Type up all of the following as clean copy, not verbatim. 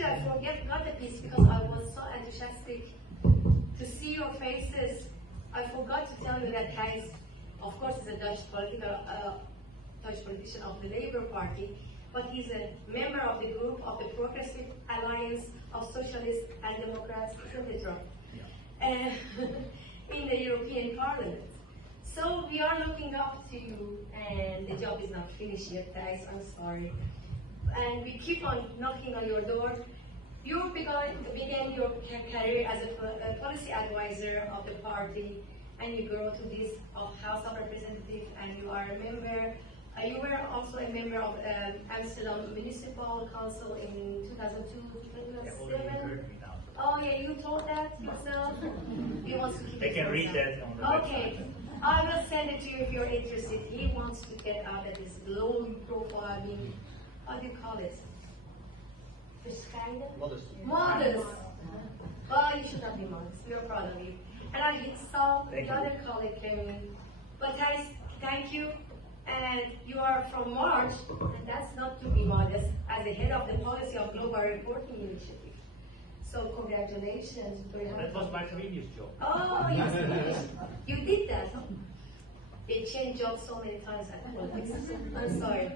actually, I forgot the piece because I was so enthusiastic to see your faces. I forgot to tell you that Thijs, of course, is a Dutch politician of the Labour Party, but he's a member of the group of the Progressive Alliance of Socialists and Democrats, in the European Parliament. So we are looking up to you, and the job is not finished yet, guys, I'm sorry. And we keep on knocking on your door. You began your career as a policy advisor of the party, and you grew to this House of Representatives, and you are a member. You were also a member of Amsterdam Municipal Council in 2002, 2007. Oh yeah, you told that yourself? He wants to keep They can read that on the Okay. website. I will send it to you if you're interested. He wants to get out of this low profile, I mean, how do you call it? Bescheiden? Modest. Modest. Oh, you should not be modest. We are proud of you. And I saw the other colleague came in. But Thijs, thank you. And you are from March, and that's not to be modest, as the head of the policy of Global Reporting Initiative. So congratulations. That was my previous job. Oh, yes, you did that. Huh? They changed jobs so many times at politics. I'm sorry.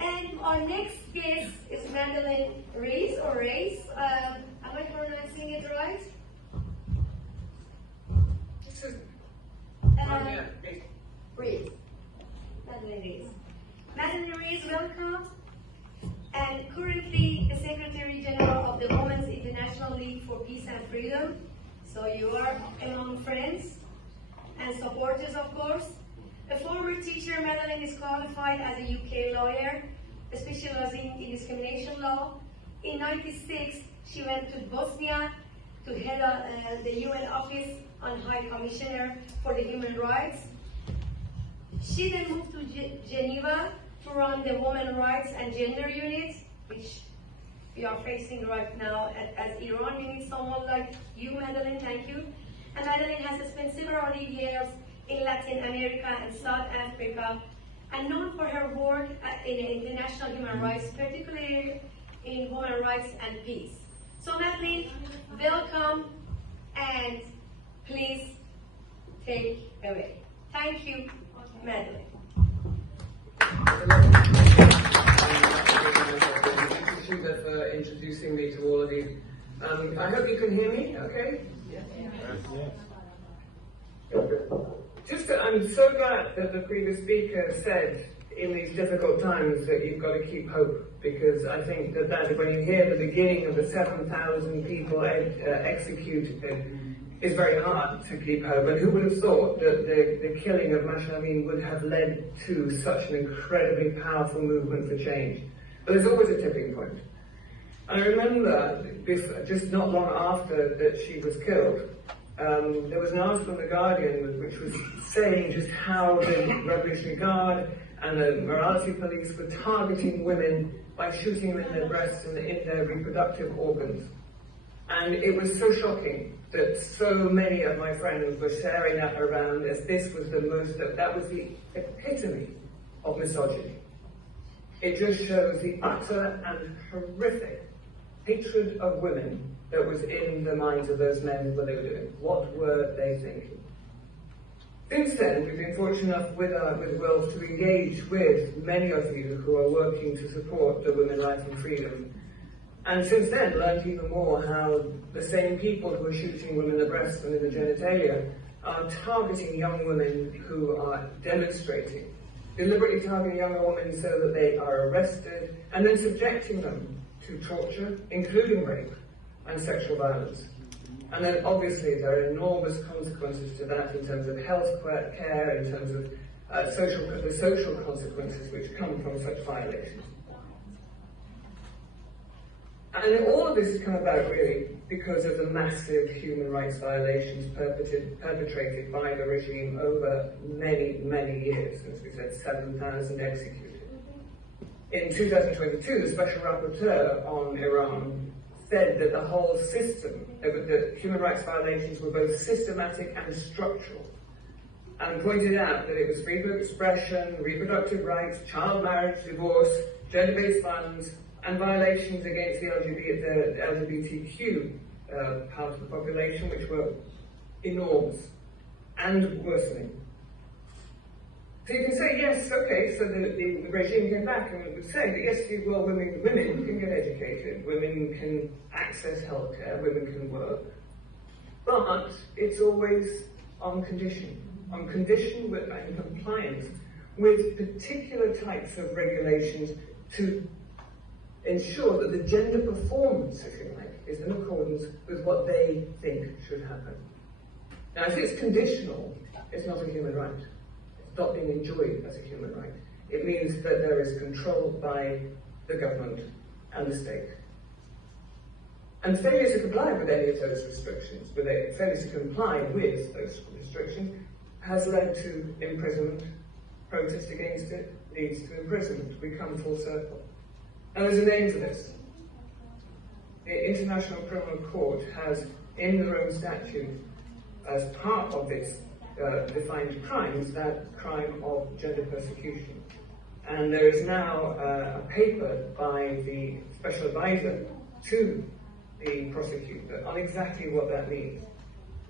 And our next guest is Madeleine Rees, or Rees. Am I pronouncing it right? Rees. Madeleine Rees. Madeleine Rees, welcome. And currently the Secretary General of the Women's International League for Peace and Freedom. So you are among friends and supporters, of course. A former teacher, Madeleine is qualified as a UK lawyer, specializing in discrimination law. In '96, she went to Bosnia to head the UN Office on High Commissioner for the Human Rights. She then moved to Geneva to run the Women's Rights and Gender Unit, which we are facing right now as Iran. We need someone like you, Madeleine, thank you. And Madeleine has spent several years in Latin America and South Africa, and known for her work in international human rights, particularly in human rights and peace. So Madeleine, welcome, and please take away. Thank you, Madeleine. Thank you for introducing me to all of you. I hope you can hear me, okay? Yeah. I'm so glad that the previous speaker said in these difficult times that you've got to keep hope, because I think that when you hear the beginning of the 7,000 people executed, it's very hard to keep hope. And who would have thought that the killing of Madeleine would have led to such an incredibly powerful movement for change? But there's always a tipping point. And I remember, just not long after that she was killed, there was an article in The Guardian which was saying just how the Revolutionary Guard and the morality police were targeting women by shooting them in their breasts and in their reproductive organs. And it was so shocking that so many of my friends were sharing that around as this was that was the epitome of misogyny. It just shows the utter and horrific hatred of women that was in the minds of those men what they were doing. What were they thinking? Since then, we've been fortunate enough with WILPF to engage with many of you who are working to support the women's rights and freedom. And since then, learned even more how the same people who are shooting women in the breast and in the genitalia are targeting young women who are demonstrating, deliberately targeting younger women so that they are arrested and then subjecting them to torture, including rape and sexual violence. And then obviously there are enormous consequences to that in terms of health care, in terms of the social consequences which come from such violations. And all of this has come about really because of the massive human rights violations perpetrated by the regime over many, many years, as we said, 7,000 executed. In 2022, the Special Rapporteur on Iran said that the whole system, that human rights violations were both systematic and structural, and pointed out that it was freedom of expression, reproductive rights, child marriage, divorce, gender-based violence, and violations against the LGBTQ part of the population, which were enormous and worsening. So you can say, yes, okay, so the regime came back and would say that, yes, well, women can get educated, women can access healthcare, women can work, but it's always on condition with and compliance with particular types of regulations to ensure that the gender performance, if you like, is in accordance with what they think should happen. Now, if it's conditional, it's not a human right. It's not being enjoyed as a human right. It means that there is control by the government and the state. And failure to comply with any of those restrictions, failure to comply with those restrictions, has led to imprisonment. Protest against it leads to imprisonment. We come full circle. And there's a name for this. The International Criminal Court has, in their own statute, as part of its defined crimes, that crime of gender persecution. And there is now a paper by the special advisor to the prosecutor on exactly what that means.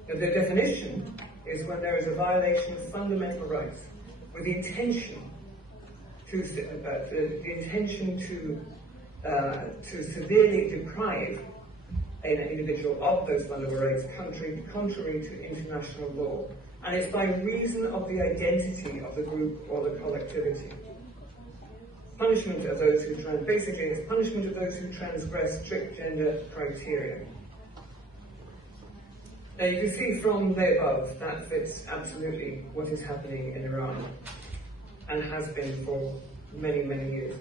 But the definition is when there is a violation of fundamental rights with the intention to severely deprive an individual of those fundamental rights contrary to international law. And it's by reason of the identity of the group or the collectivity. Punishment of those who basically it's punishment of those who transgress strict gender criteria. Now you can see from the above that fits absolutely what is happening in Iran and has been for many, many years.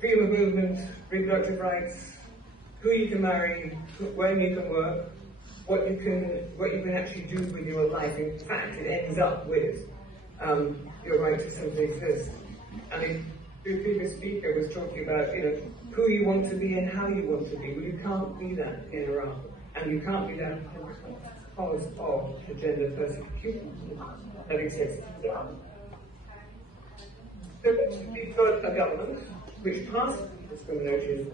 Freedom of movement, reproductive rights, who you can marry, when you can work, what you can actually do with your life. In fact, it ends up with your right to simply exist. And the previous speaker was talking about, who you want to be and how you want to be. Well, you can't be that in Iran, and you can't be that because of the gender persecution that exists. So you've got a government which passes discrimination.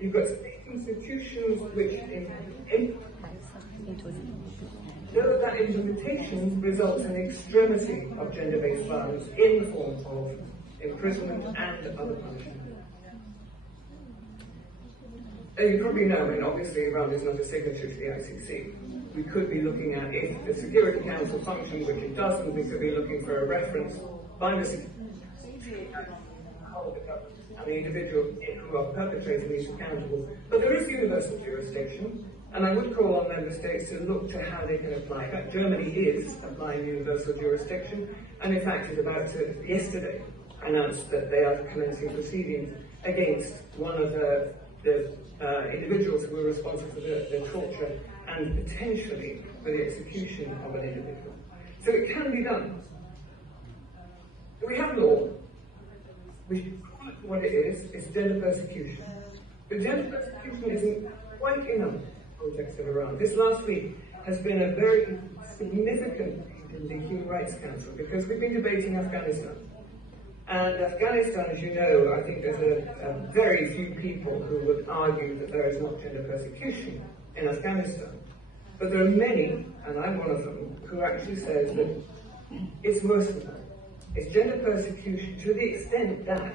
You've got state institutions which that implementation results in the extremity of gender-based violence in the form of imprisonment and other punishment. You probably know, and obviously Iran is not a signatory to the ICC. We could be looking at, if the Security Council functions, which it doesn't, we could be looking for a reference by the Security Council and the individuals who are perpetrating these accountable. But there is universal jurisdiction, and I would call on member states to look to how they can apply. In fact, Germany is applying universal jurisdiction, and in fact is about to, yesterday, announced that they are commencing proceedings against one of the individuals who were responsible for the torture and potentially for the execution of an individual. So it can be done. We have law, which what it is, it's gender persecution. But gender persecution isn't quite enough in the context of Iran. This last week has been a very significant week in the Human Rights Council because we've been debating Afghanistan. And Afghanistan, as you know, I think there's a very few people who would argue that there is not gender persecution in Afghanistan. But there are many, and I'm one of them, who actually says that it's worse than that. It's gender persecution to the extent that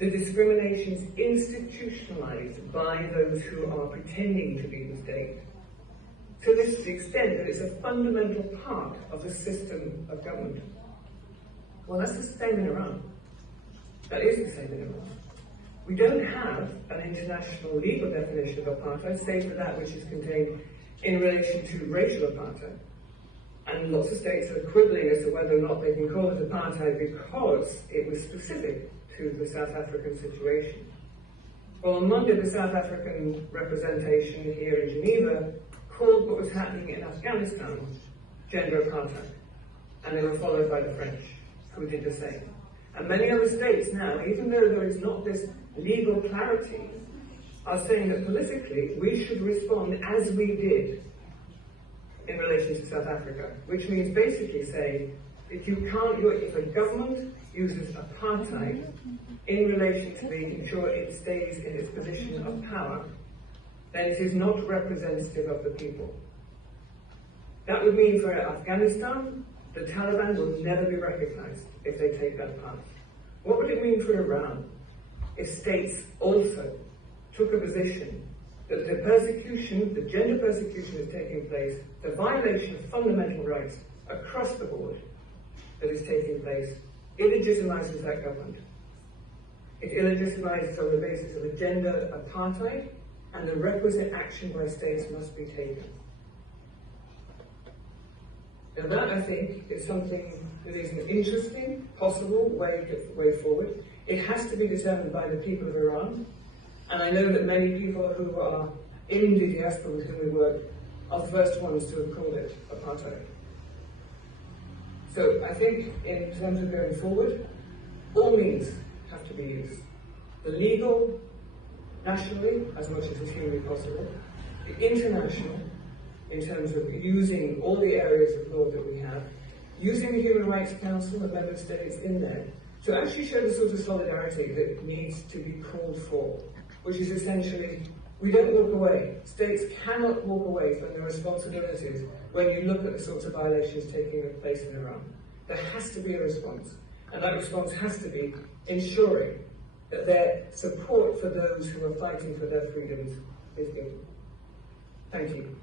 the discrimination is institutionalized by those who are pretending to be the state. To this extent that it's a fundamental part of the system of government. Well, that's the same in Iran. That is the same in Iran. We don't have an international legal definition of apartheid, save for that which is contained in relation to racial apartheid. And lots of states are quibbling as to whether or not they can call it apartheid because it was specific to the South African situation. Well, on Monday, the South African representation here in Geneva called what was happening in Afghanistan gender apartheid. And they were followed by the French, who did the same. And many other states now, even though there is not this legal clarity, are saying that politically we should respond as we did in relation to South Africa, which means basically saying If a government uses apartheid in relation to making sure it stays in its position of power, then it is not representative of the people. That would mean for Afghanistan, the Taliban will never be recognized if they take that path. What would it mean for Iran if states also took a position that the persecution, the gender persecution that's taking place, the violation of fundamental rights across the board that is taking place, illegitimizes that government. It illegitimizes on the basis of a gender apartheid, and the requisite action by states must be taken. Now that, I think, is something that is an interesting, possible way forward. It has to be determined by the people of Iran, and I know that many people who are in the diaspora with whom we work are the first ones to have called it apartheid. So I think in terms of going forward, all means have to be used. The legal, nationally, as much as is humanly possible, the international, in terms of using all the areas of law that we have, using the Human Rights Council of member states in there to actually show the sort of solidarity that needs to be called for, which is essentially, we don't walk away. States cannot walk away from their responsibilities when you look at the sorts of violations taking place in Iran. There has to be a response, and that response has to be ensuring that their support for those who are fighting for their freedoms is given. Thank you.